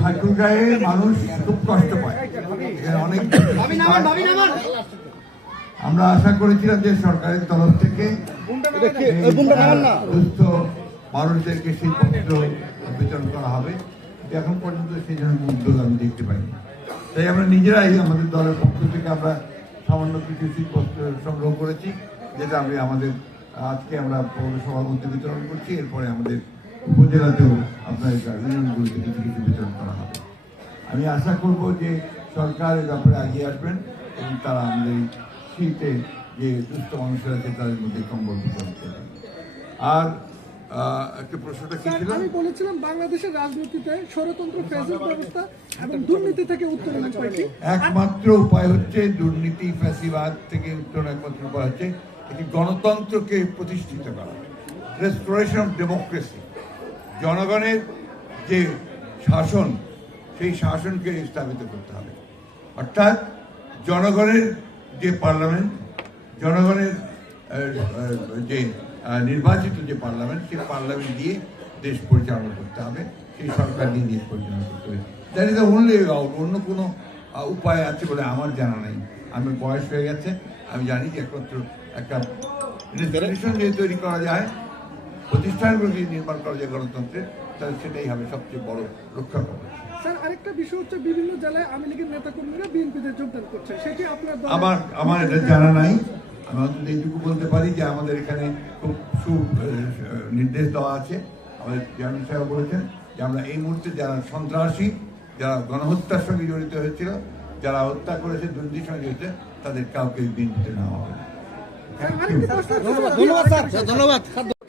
ঠাকুরগাঁয়ে মানুষ খুব কষ্ট পায়। অনেক আমরা আশা করেছিলাম যে সরকারের তরফ থেকে দুস্থ মানুষদেরকে সেই পত্র বিতরণ করা হবে। এখন পর্যন্ত সেই জন্য উদ্যোগ আমি দেখতে পাইনি। তাই আমরা নিজেরাই আমাদের দলের পক্ষ থেকে আমরা সামান্য কিছু শীতপত্র সংগ্রহ করেছি যেটা আমি আমাদের আজকে আমরা পৌরসভার মধ্যে বিতরণ করছি। এরপরে আমাদের উপজেলাতেও আপনার ইউনিয়নগুলিতে কিছু কিছু বিতরণ করা হবে। আমি আশা করব যে সরকার এ ব্যাপারে এগিয়ে আসবেন এবং তারা আমাদের এই শীতে যে দুস্থ মানুষের আছে তাদের মধ্যে কম্বল বিতরণ করবেন। আর একটা প্রশ্নটা কি ছিল? আমি বলেছিলাম বাংলাদেশের রাজনীতিতে ষড়যন্ত্র ফ্যাসিস্ট ব্যবস্থা এবং দুর্নীতি থেকে উত্তরণ একমাত্র উপায় হচ্ছে দুর্নীতি ফ্যাসিবাদ থেকে উত্তরণ একমাত্র উপায় হচ্ছে একটি গণতন্ত্রকে প্রতিষ্ঠিত করা। রেস্টোরেশন অফ ডেমোক্রেসি জনগণের যে শাসন সেই শাসনকে স্থাপিত করতে হবে। অর্থাৎ জনগণের যে পার্লামেন্ট জনগণের যে নির্বাচিত যে পার্লামেন্ট সেই পার্লামেন্ট দিয়ে দেশ পরিচালনা করতে হবে সেই সরকার দিয়ে দেশ পরিচালনা করতে হবে। দ্যাট ইজ দ্য অনলি অন্য কোনো উপায় আছে বলে আমার জানা নেই। আমি বয়স হয়ে গেছে আমি জানি যে একমাত্র একটা যদি তৈরি করা যায় প্রতিষ্ঠানগুলো যদি নির্মাণ করা যায় গণতন্ত্রের তাহলে সেটাই হবে সবচেয়ে বড় রক্ষা কবচ। স্যার আরেকটা বিষয় হচ্ছে বিভিন্ন জেলায় আওয়ামী লীগের নেতাকর্মীরা বিএনপিতে যোগদান করছে সেটি আপনার আমার আমার এটা জানা নাই। আমি অন্তত এইটুকু বলতে পারি যে আমাদের এখানে খুব সু নির্দেশ দেওয়া আছে। আমাদের চেয়ারম্যান সাহেব বলেছেন যে আমরা এই মুহূর্তে যারা সন্ত্রাসী যারা গণহত্যার সঙ্গে জড়িত হয়েছিল যারা হত্যা করেছে দুর্নীতির সঙ্গে জড়িত তাদের কাউকে বিনতে নেওয়া হবে ধন্যবাদ ধন্যবাদ।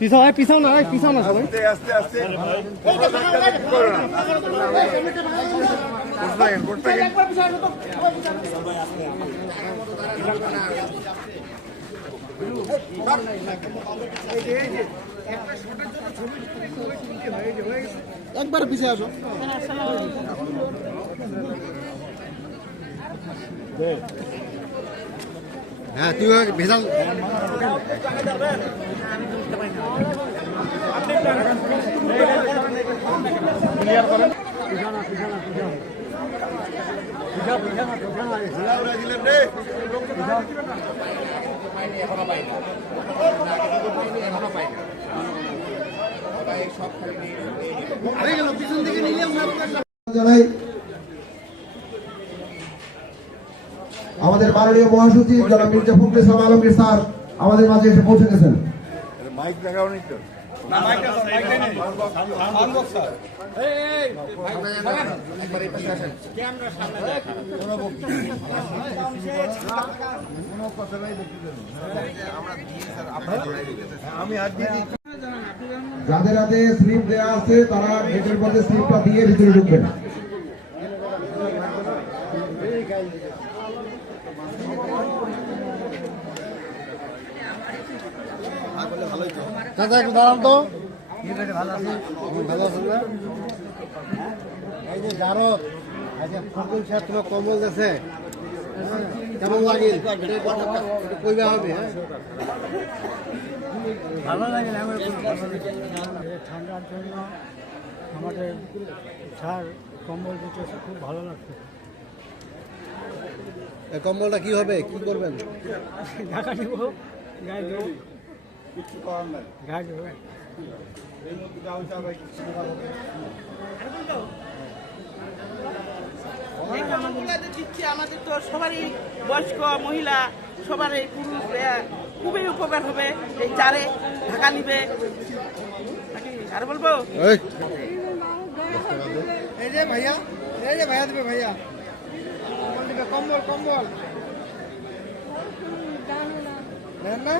পিছাও ভাই পিছাও না পিছাও না সবাই আস্তে আস্তে। একবার পিছিয়ে আসো হ্যাঁ তুই ভেজাল জানাই আমাদের মাননীয় মহাসচিব জনাব মির্জা ফখরুল ইসলাম আলমগীর স্যার আমাদের মাঝে এসে পৌঁছে গেছেন মাইক দেখাও নি তো যাদের হাতে স্লিপ দেওয়া আছে তারা গেটের মধ্যে স্লিপটা দিয়ে ভিতরে ঢুকবেন চাচা একটু দাঁড়ান তো। ভালো আছেন? না এই যে জারত এই যে ফকুল সাহেব তোমার কম্বল দিয়েছে। কেমন লাগে? কইবা হবে হ্যাঁ? ভালো লাগে না ঠান্ডার জন্য আমাদের সার কম্বল দিতেছে খুব ভালো লাগছে। কম্বলটা কি হবে? কি করবেন? ঢাকা দিব গায়ে এই যে দিচ্ছি আমাদের তো সবারই বয়স্ক মহিলা সবারই পুরুষ এরা খুবই উপকার হবে। এই চারে ঢাকা নিবে। আর বলব? এই। এই যে ভাইয়া এই যে ভাইয়া দেবে ভাইয়া। কম্বল দিবে কম্বল কম্বল। না?